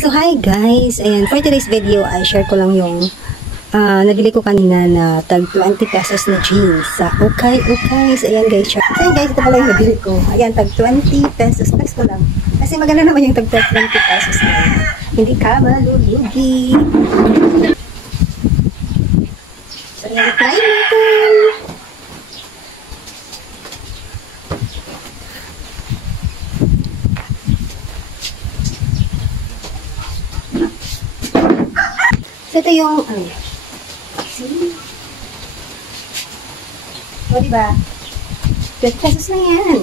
So, hi guys! Ayan, for today's video, ay share ko lang yung nabili ko kanina na tag 20 pesos na jeans sa Okay. So, ayan guys, share. So, ayan guys, ito pala yung nabili ko. Ayan, tag 20 pesos. Flex ko lang. Kasi maganda naman yung tag 20 pesos na yun. Hindi ka malulugi. So, ayan, try natin. So, ito yung, see? O, diba? 20 pesos lang yan.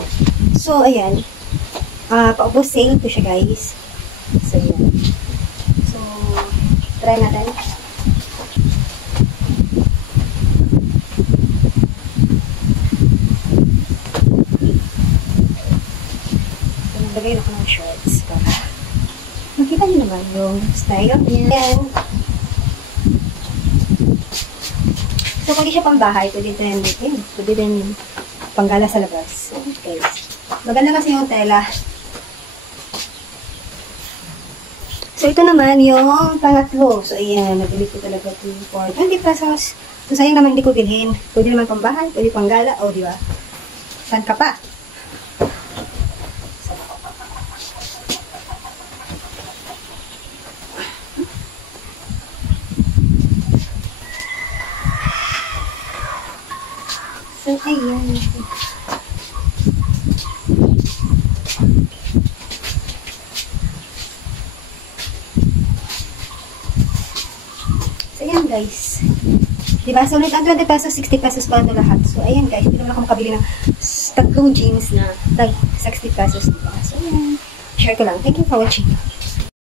So, ayan. Paubos sale po siya, guys. So, ayan. So, try natin. So, nagbagay ako ng shorts para makita niyo naman yung style niya. Ayan. So, kung di siya pambahay, pwede din panggala sa labas. Okay. Maganda kasi yung tela. So, ito naman yung pangatlo. So, ayan. Nabili ko talaga ito for 20 pesos. So, sayang naman hindi ko bilhin. Pwede naman pambahay, pwede panggala. O, di ba? Saan ka pa? So, ayan. So, ayan guys. Diba? So, ulit ang 20 pesos, 60 pesos pa ito lahat. So, ayan guys. Hindi naman ako makabili ng tatlong jeans na tag 60 pesos. Diba? So, ayan. Share ko lang. Thank you for watching.